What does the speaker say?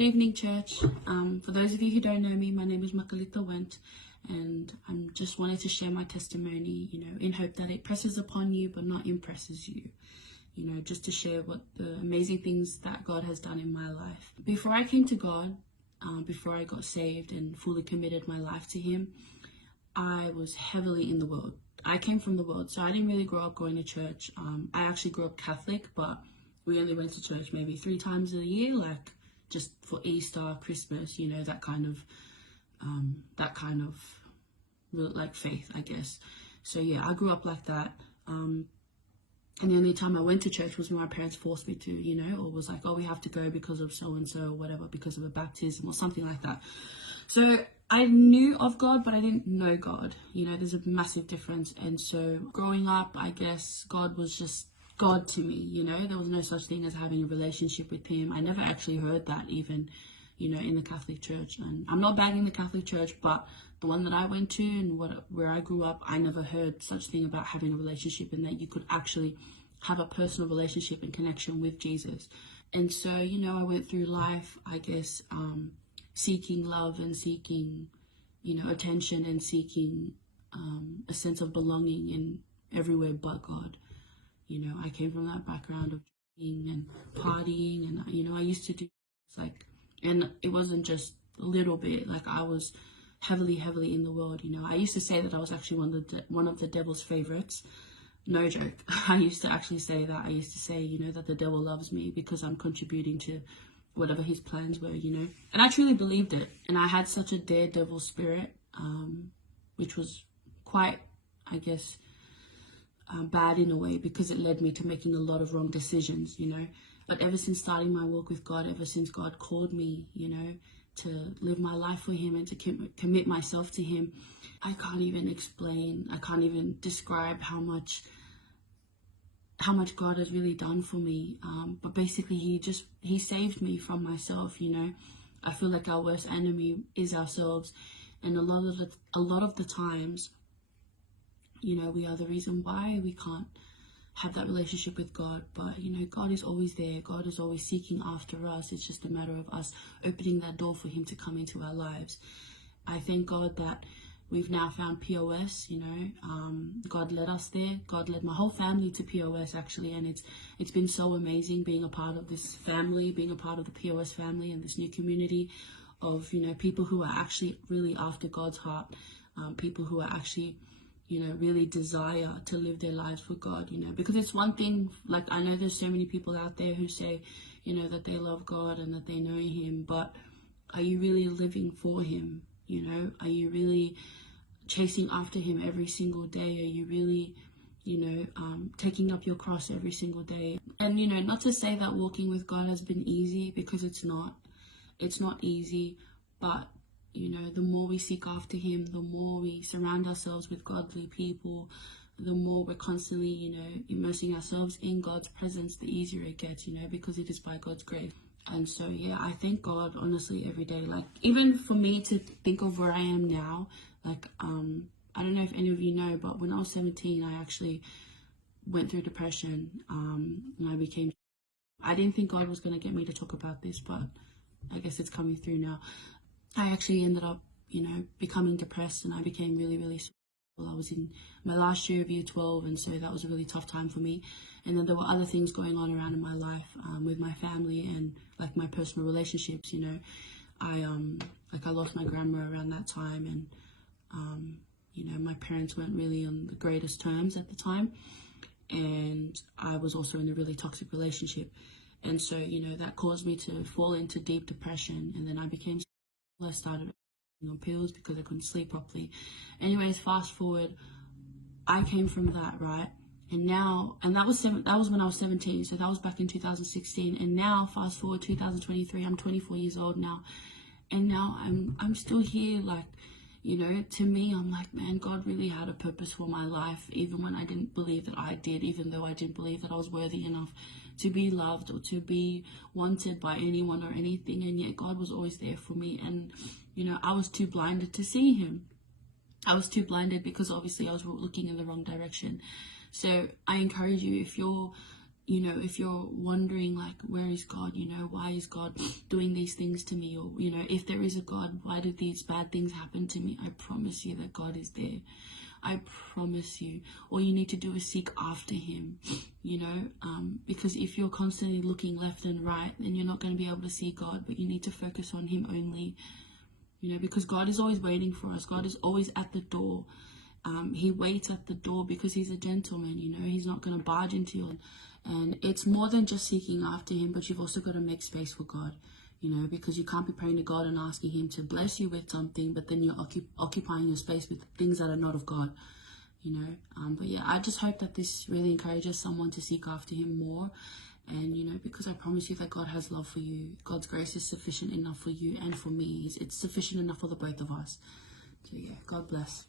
Good evening, church. For those of you who don't know me, my name is Makalta Wendt, and I just wanted to share my testimony, in hope that it presses upon you but not impresses you. Just to share what the amazing things that God has done in my life. Before I came to God, before I got saved and fully committed my life to Him, I was heavily in the world. I came from the world, so I didn't really grow up going to church. I actually grew up Catholic, but we only went to church maybe 3 times a year, like just for Easter, Christmas, that kind of like faith, I guess. So yeah, I grew up like that. And the only time I went to church was when my parents forced me to, or was like, oh, we have to go because of so-and-so or whatever, because of a baptism or something like that. So I knew of God, but I didn't know God. There's a massive difference. And so growing up, I guess God was just God to me. There was no such thing as having a relationship with Him. I never actually heard that even, in the Catholic Church. And I'm not bagging the Catholic Church, but the one that I went to and where I grew up, I never heard such thing about having a relationship and that you could actually have a personal relationship and connection with Jesus. And so, I went through life, I guess, seeking love and seeking, attention and seeking a sense of belonging in everywhere but God. I came from that background of drinking and partying, and I used to do and it wasn't just a little bit. Like I was heavily in the world. I used to say that I was actually one of the devil's favorites. No joke. I used to actually say that. I used to say, that the devil loves me because I'm contributing to whatever his plans were, and I truly believed it. And I had such a daredevil spirit, which was quite, I guess, bad in a way, because it led me to making a lot of wrong decisions, But ever since starting my walk with God, ever since God called me, to live my life for Him and to commit myself to Him, I can't even explain, I can't even describe how much God has really done for me. But basically He saved me from myself, I feel like our worst enemy is ourselves. And a lot of the times, we are the reason why we can't have that relationship with God. But God is always there. God is always seeking after us. It's just a matter of us opening that door for Him to come into our lives. I thank God that we've now found POS. God led us there. God led my whole family to POS, actually, and it's been so amazing being a part of this family, being a part of the POS family and this new community of people who are actually really after God's heart, people who are actually really desire to live their lives for God, because it's one thing, like I know there's so many people out there who say, that they love God and that they know Him, but are you really living for Him? Are you really chasing after Him every single day? Are you really, taking up your cross every single day? And, not to say that walking with God has been easy, because it's not easy, but the more we seek after Him, the more we surround ourselves with godly people, the more we're constantly, immersing ourselves in God's presence, the easier it gets, because it is by God's grace. And so, yeah, I thank God, honestly, every day. Like, even for me to think of where I am now, like, I don't know if any of you know, but when I was 17, I actually went through depression, and I didn't think God was going to get me to talk about this, but I guess it's coming through now. I actually ended up, becoming depressed, and I became really I was in my last year of year 12, and so that was a really tough time for me. And then there were other things going on around in my life, with my family and like my personal relationships. I lost my grandma around that time, and my parents weren't really on the greatest terms at the time, and I was also in a really toxic relationship, and so that caused me to fall into deep depression. And then I started on pills because I couldn't sleep properly. Anyways, fast forward, I came from that, right? And that was when I was 17, so that was back in 2016. And now, fast forward 2023, I'm 24 years old now, and now I'm still here. Like, to me, I'm like, man, God really had a purpose for my life, even when I didn't believe that I did, even though I didn't believe that I was worthy enough to be loved or to be wanted by anyone or anything. And yet God was always there for me. And, I was too blinded to see Him. I was too blinded because obviously I was looking in the wrong direction. So I encourage you, if you're, you know, if you're wondering like, where is God, you know, why is God doing these things to me, or, you know, if there is a God, why did these bad things happen to me? I promise you that God is there. I promise you. All you need to do is seek after him, you know, because if you're constantly looking left and right, then you're not going to be able to see God. But you need to focus on him only, you know, because God is always waiting for us. God is always at the door. He waits at the door because he's a gentleman, you know. He's not going to barge into you. And it's more than just seeking after him, but you've also got to make space for God, you know, because you can't be praying to God and asking him to bless you with something, but then you're occupying your space with things that are not of God, you know. But yeah, I just hope that this really encourages someone to seek after him more. And, you know, because I promise you that God has love for you. God's grace is sufficient enough for you and for me. It's sufficient enough for the both of us. So yeah, God bless.